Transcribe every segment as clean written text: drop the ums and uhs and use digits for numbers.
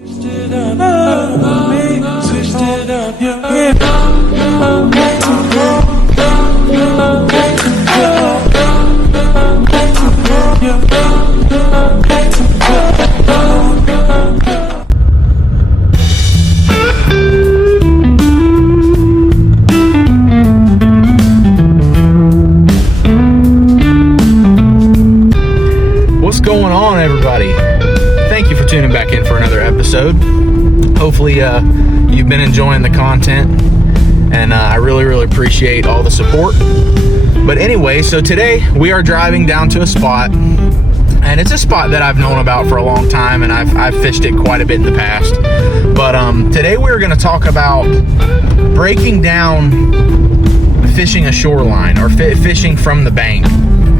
What's going on, everybody? Thank you for tuning back in for another episode. Hopefully you've been enjoying the content, and I really appreciate all the support. But anyway, so today we are driving down to a spot, and it's a spot that I've known about for a long time, and I've fished it quite a bit in the past. But today we're going to talk about breaking down fishing a shoreline, or fishing from the bank,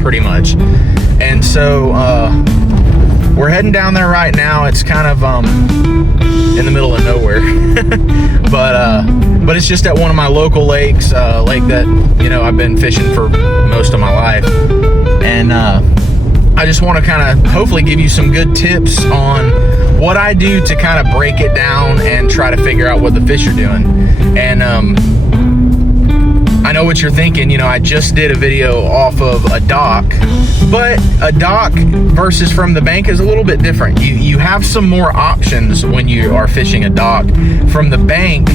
pretty much. And so we're heading down there right now. It's kind of in the middle of nowhere, but it's just at one of my local lakes, lake that, you know, I've been fishing for most of my life. And I just want to kind of hopefully give you some good tips on what I do to kind of break it down and try to figure out what the fish are doing. And I know what you're thinking, you know, I just did a video off of a dock, but a dock versus from the bank is a little bit different. You have some more options when you are fishing a dock. From the bank,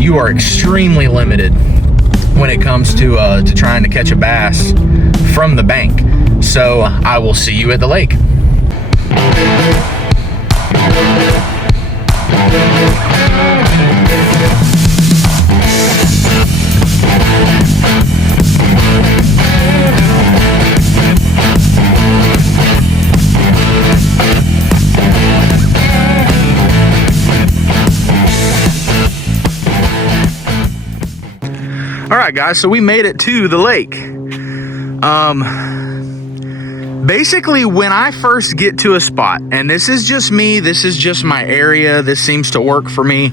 you are extremely limited when it comes to trying to catch a bass from the bank. So I will see you at the lake. All right, guys, so we made it to the lake. Basically, when I first get to a spot, and this is just me, this is just my area, this seems to work for me,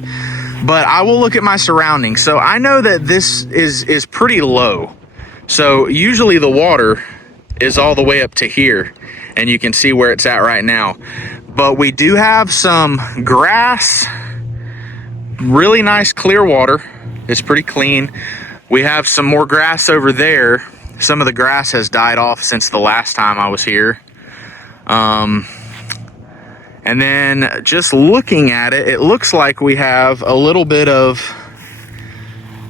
but I will look at my surroundings. So I know that this is pretty low. So usually the water is all the way up to here, and you can see where it's at right now. But we do have some grass, really nice clear water. It's pretty clean. We have some more grass over there. Some of the grass has died off since the last time I was here. And then just looking at it, it looks like we have a little bit of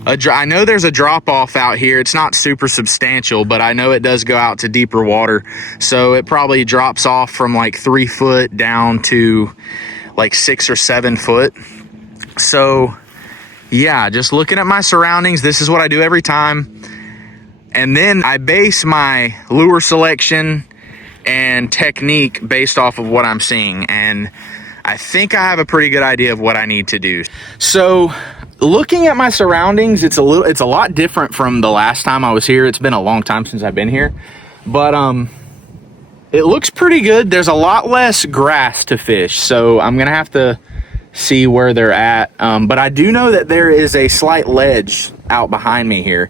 I know there's a drop off out here. It's not super substantial, but I know it does go out to deeper water. So it probably drops off from like 3 foot down to like 6 or 7 foot. So yeah, just looking at my surroundings, this is what I do every time. And then I base my lure selection and technique based off of what I'm seeing. And I think I have a pretty good idea of what I need to do. So looking at my surroundings, it's a lot different from the last time I was here. It's been a long time since I've been here, but it looks pretty good. There's a lot less grass to fish, so I'm gonna have to see where they're at. But I do know that there is a slight ledge out behind me here.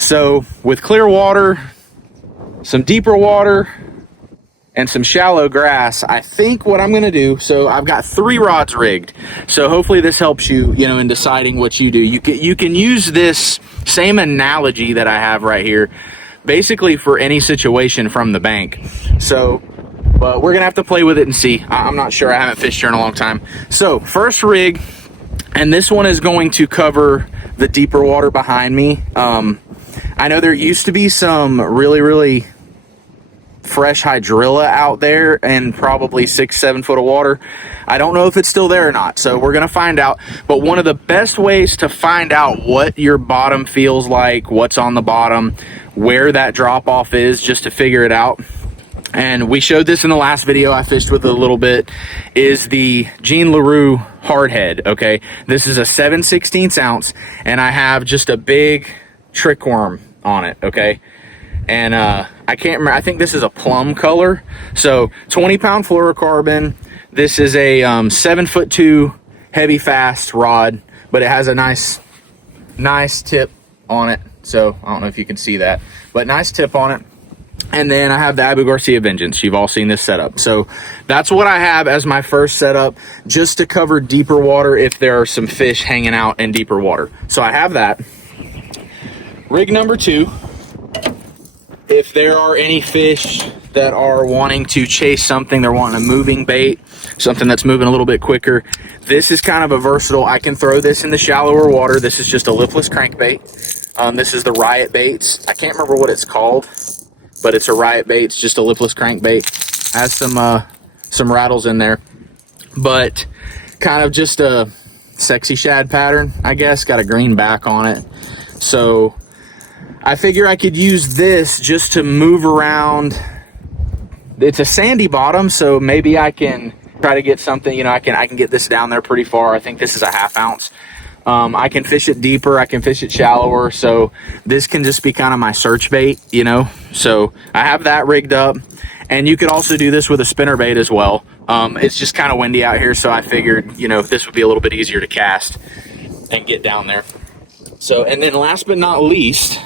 So with clear water, some deeper water, and some shallow grass, I think what I'm gonna do, so I've got 3 rods rigged. So hopefully this helps you, you know, in deciding what you do. You can use this same analogy that I have right here, basically for any situation from the bank. So, but we're gonna have to play with it and see. I'm not sure, I haven't fished here in a long time. So first rig, and this one is going to cover the deeper water behind me. I know there used to be some really fresh hydrilla out there and probably 6-7 foot of water. I don't know if it's still there or not, so we're gonna find out. But one of the best ways to find out what your bottom feels like, what's on the bottom, where that drop off is, just to figure it out, and we showed this in the last video I fished with a little bit, is the Gene Larew hardhead. Okay, this is a 7/16 ounce, and I have just a big trick worm on it. Okay, and I can't remember, I think this is a plum color. So 20-pound fluorocarbon. This is a 7'2" heavy fast rod, but it has a nice tip on it. So I don't know if you can see that, but nice tip on it. And then I have the Abu Garcia Vengeance. You've all seen this setup. So that's what I have as my first setup, just to cover deeper water if there are some fish hanging out in deeper water. So I have that. Rig number 2, if there are any fish that are wanting to chase something, they're wanting a moving bait, something that's moving a little bit quicker, this is kind of a versatile. I can throw this in the shallower water. This is just a lipless crankbait. This is the Riot Baits. I can't remember what it's called, but it's a Riot Bait. It's just a lipless crankbait. Has some rattles in there, but kind of just a sexy shad pattern, I guess. Got a green back on it. So I figure I could use this just to move around. It's a sandy bottom, so maybe I can try to get something, you know, I can get this down there pretty far. I think this is a 1/2 ounce. I can fish it deeper, I can fish it shallower, so this can just be kind of my search bait, you know. So I have that rigged up, and you could also do this with a spinner bait as well. It's just kind of windy out here, so I figured, you know, this would be a little bit easier to cast and get down there. So, and then last but not least,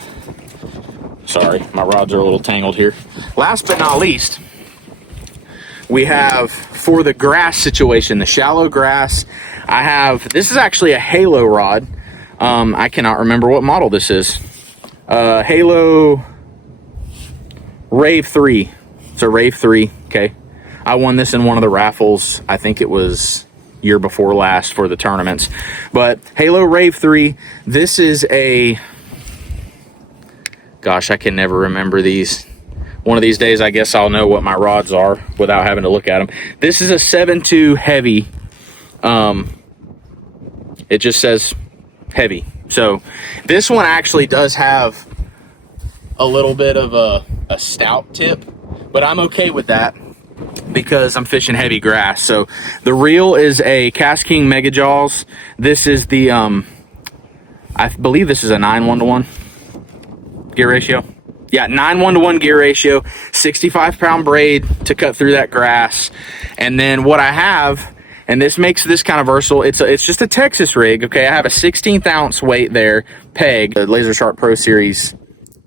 sorry, my rods are a little tangled here. Last but not least, we have, for the grass situation, the shallow grass, I have, this is actually a Halo rod. I cannot remember what model this is. Halo Rave 3. It's a Rave 3, okay. I won this in one of the raffles. I think it was year before last for the tournaments. But Halo Rave 3, this is a, gosh, I can never remember these. One of these days, I guess I'll know what my rods are without having to look at them. This is a 7.2 heavy. It just says heavy. So this one actually does have a little bit of a stout tip, but I'm okay with that because I'm fishing heavy grass. So the reel is a KastKing Mega Jaws. This is the, I believe this is a 9:1 gear ratio. Yeah, 9:1 gear ratio, 65-pound braid to cut through that grass. And then what I have, and this makes this kind of versatile, it's just a Texas rig, okay? I have a 16th ounce weight there, peg, the Laser Shark Pro Series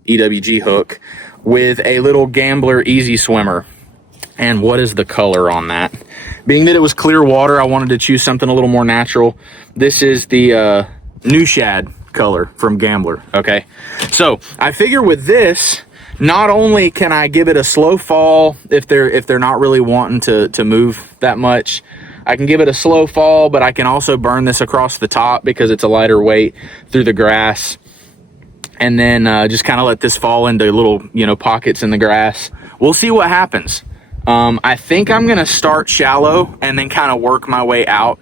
EWG hook, with a little Gambler Easy Swimmer. And what is the color on that? Being that it was clear water, I wanted to choose something a little more natural. This is the New Shad color from Gambler, okay? So I figure with this, not only can I give it a slow fall if they're not really wanting to move that much, I can give it a slow fall, but I can also burn this across the top because it's a lighter weight through the grass, and then just kind of let this fall into little, you know, pockets in the grass. We'll see what happens. I think I'm gonna start shallow and then kind of work my way out.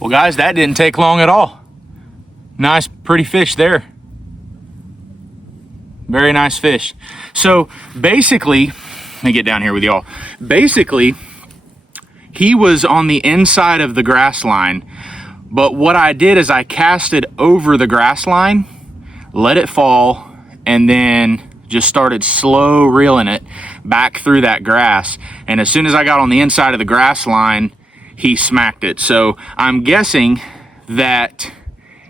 Well, guys, that didn't take long at all. Nice, pretty fish there. Very nice fish. So basically, let me get down here with y'all. Basically, he was on the inside of the grass line, but what I did is I casted over the grass line, let it fall, and then just started slow reeling it back through that grass. And as soon as I got on the inside of the grass line, he smacked it. So I'm guessing that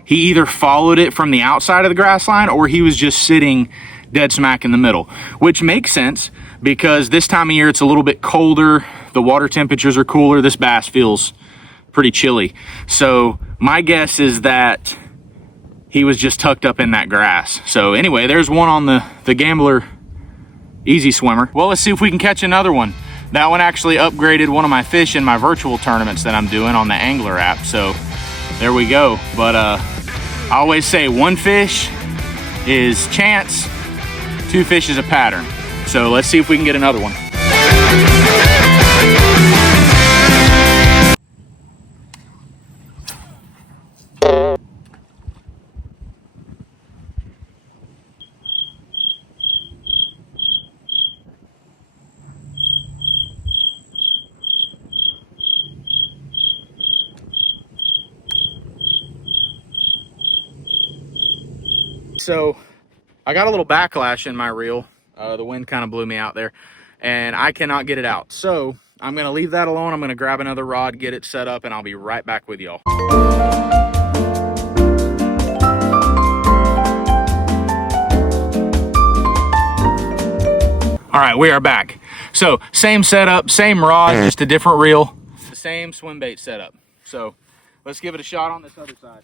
he either followed it from the outside of the grass line or he was just sitting dead smack in the middle, which makes sense because this time of year it's a little bit colder, the water temperatures are cooler, this bass feels pretty chilly. So my guess is that he was just tucked up in that grass. So anyway, there's one on the Gambler Easy swimmer. Well, let's see if we can catch another one. That one actually upgraded one of my fish in my virtual tournaments that I'm doing on the Angler app. So there we go. But I always say one fish is chance, two fish is a pattern. So let's see if we can get another one. So I got a little backlash in my reel. The wind kind of blew me out there and I cannot get it out. So I'm gonna leave that alone. I'm gonna grab another rod, get it set up, and I'll be right back with y'all. All right, we are back. So same setup, same rod, just a different reel, the same swim bait setup. So let's give it a shot on this other side.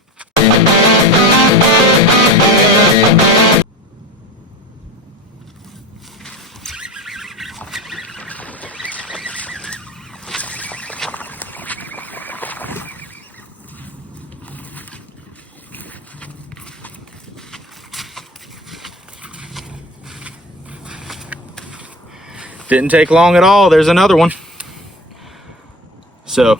Didn't take long at all. There's another one. So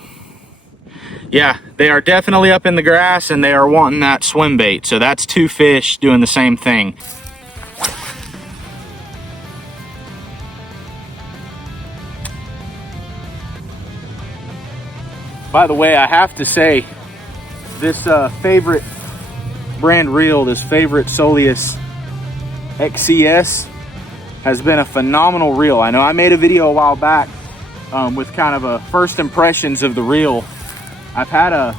yeah, they are definitely up in the grass and they are wanting that swim bait. So that's two fish doing the same thing. By the way, I have to say, this favorite brand reel, this favorite Soleus XCS, has been a phenomenal reel. I know I made a video a while back with kind of a first impressions of the reel. I've had a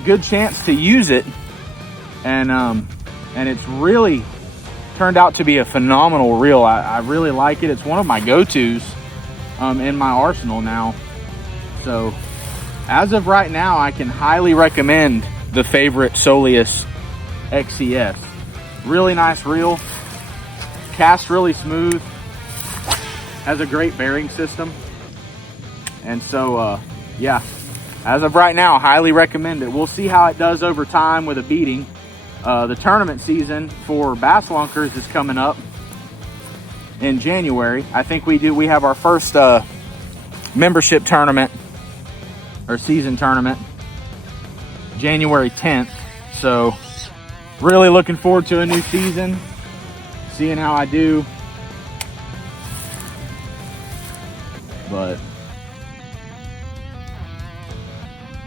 good chance to use it, and it's really turned out to be a phenomenal reel. I really like it. It's one of my go-tos in my arsenal now. So as of right now, I can highly recommend the favorite Soleus XCS. Really nice reel, casts really smooth, has a great bearing system, and so yeah, as of right now, highly recommend it. We'll see how it does over time with a beating. The tournament season for bass lunkers is coming up in January. I think we have our first membership tournament or season tournament January 10th. So really looking forward to a new season, seeing how I do. But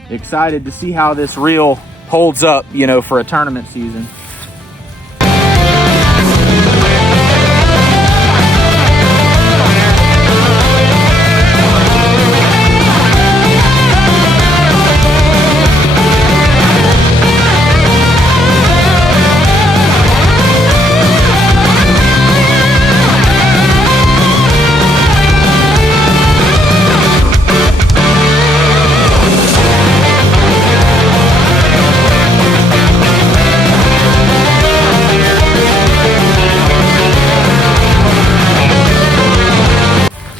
excited to see how this reel holds up, you know, for a tournament season.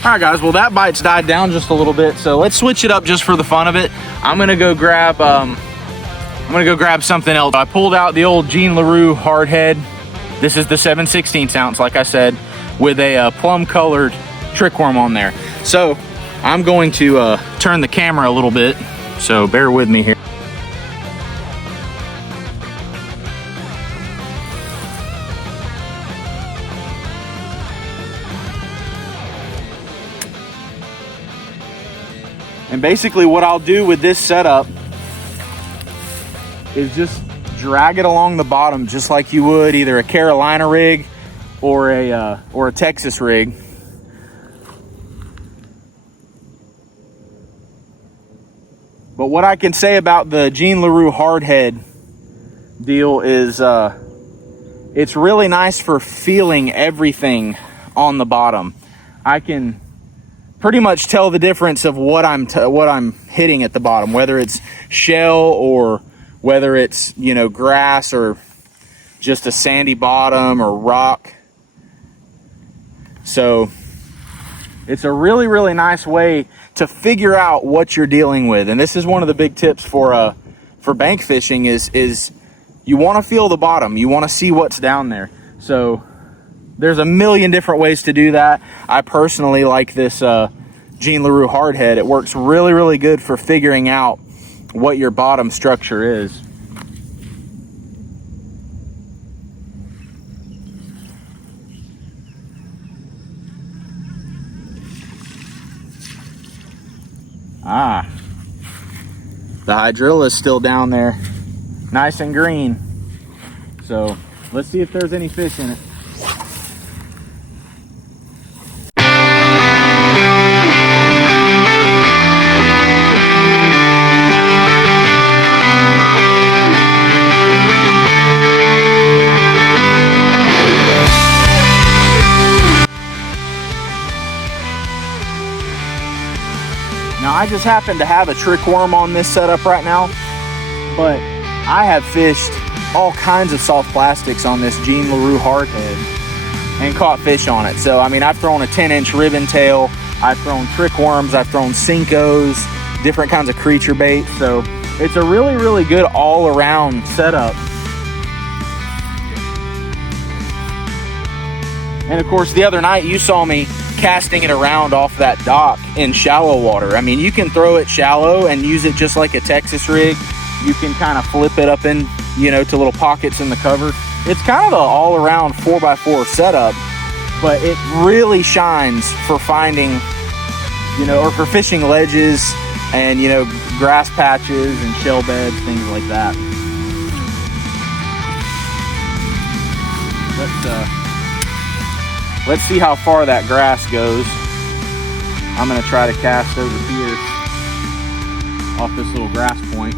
All right, guys, well, that bite's died down just a little bit, so let's switch it up just for the fun of it. I'm gonna go grab something else. I pulled out the old Gene LaRue hardhead. This is the 7/16 ounce, like I said, with a plum colored trick worm on there. So I'm going to turn the camera a little bit, so bear with me here. And basically what I'll do with this setup is just drag it along the bottom just like you would either a Carolina rig or a Texas rig. But what I can say about the Gene LaRue hardhead deal is it's really nice for feeling everything on the bottom. I can pretty much tell the difference of what I'm hitting at the bottom, whether it's shell or whether it's, you know, grass or just a sandy bottom or rock. So it's a really, really nice way to figure out what you're dealing with. And this is one of the big tips for bank fishing is you want to feel the bottom. You want to see what's down there. So there's a million different ways to do that. I personally like this Gene LaRue hardhead. It works really, really good for figuring out what your bottom structure is. Ah, the hydrilla is still down there, nice and green. So let's see if there's any fish in it. Now I just happen to have a trick worm on this setup right now, but I have fished all kinds of soft plastics on this Gene LaRue hardhead and caught fish on it. So I mean, I've thrown a 10-inch ribbon tail, I've thrown trick worms, I've thrown Senkos, different kinds of creature bait. So it's a really, really good all-around setup. And of course, the other night you saw me casting it around off that dock in shallow water. I mean, you can throw it shallow and use it just like a Texas rig. You can kind of flip it up in, you know, to little pockets in the cover. It's kind of an all-around 4x4 setup, but it really shines for finding, you know, or for fishing ledges and, you know, grass patches and shell beds, things like that. Let's see how far that grass goes. I'm gonna try to cast over here off this little grass point.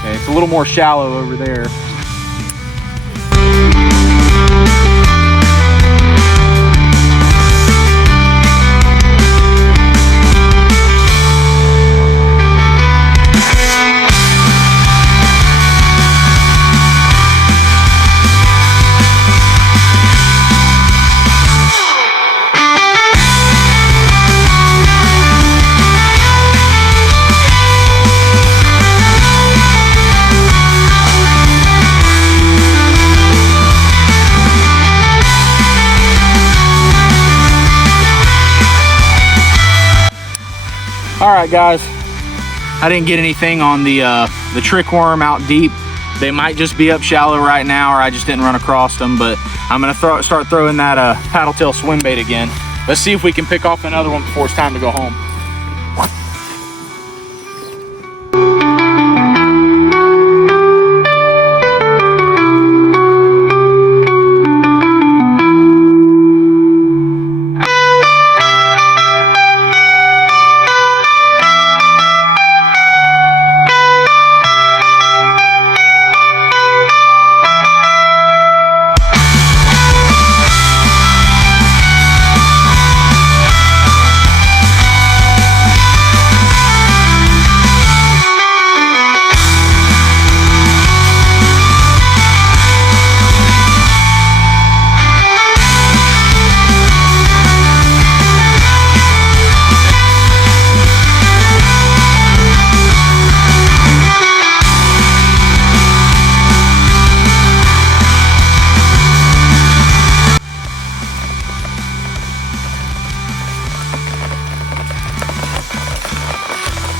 Okay, it's a little more shallow over there. All right, guys, I didn't get anything on the trick worm out deep. They might just be up shallow right now, or I just didn't run across them, but I'm gonna start throwing that paddle tail swim bait again. Let's see if we can pick off another one before it's time to go home.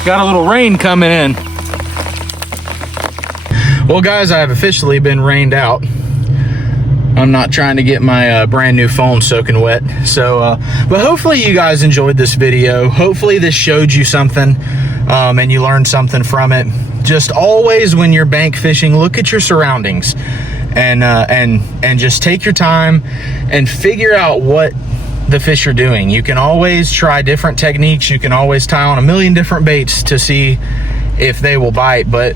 Got a little rain coming in. Well, guys, I have officially been rained out. I'm not trying to get my brand new phone soaking wet. So, but hopefully you guys enjoyed this video. Hopefully this showed you something and you learned something from it. Just always when you're bank fishing, look at your surroundings and just take your time and figure out what the fish are doing. You can always try different techniques. You can always tie on a million different baits to see if they will bite. But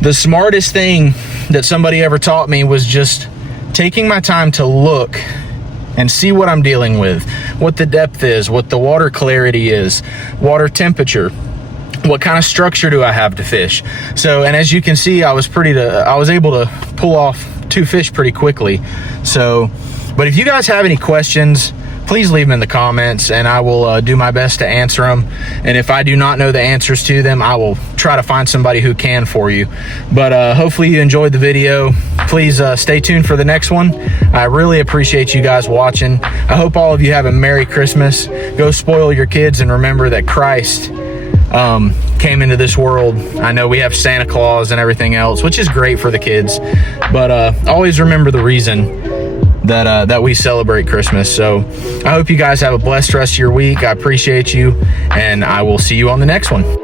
the smartest thing that somebody ever taught me was just taking my time to look and see what I'm dealing with, what the depth is, what the water clarity is, water temperature. what kind of structure do I have to fish? So, and as you can see, I was able to pull off 2 fish pretty quickly. So, but if you guys have any questions, please leave them in the comments and I will do my best to answer them. And if I do not know the answers to them, I will try to find somebody who can for you. But hopefully you enjoyed the video. Please stay tuned for the next one. I really appreciate you guys watching. I hope all of you have a Merry Christmas. Go spoil your kids and remember that Christ came into this world. I know we have Santa Claus and everything else, which is great for the kids, but always remember the reason that we celebrate Christmas. So I hope you guys have a blessed rest of your week. I appreciate you, and I will see you on the next one.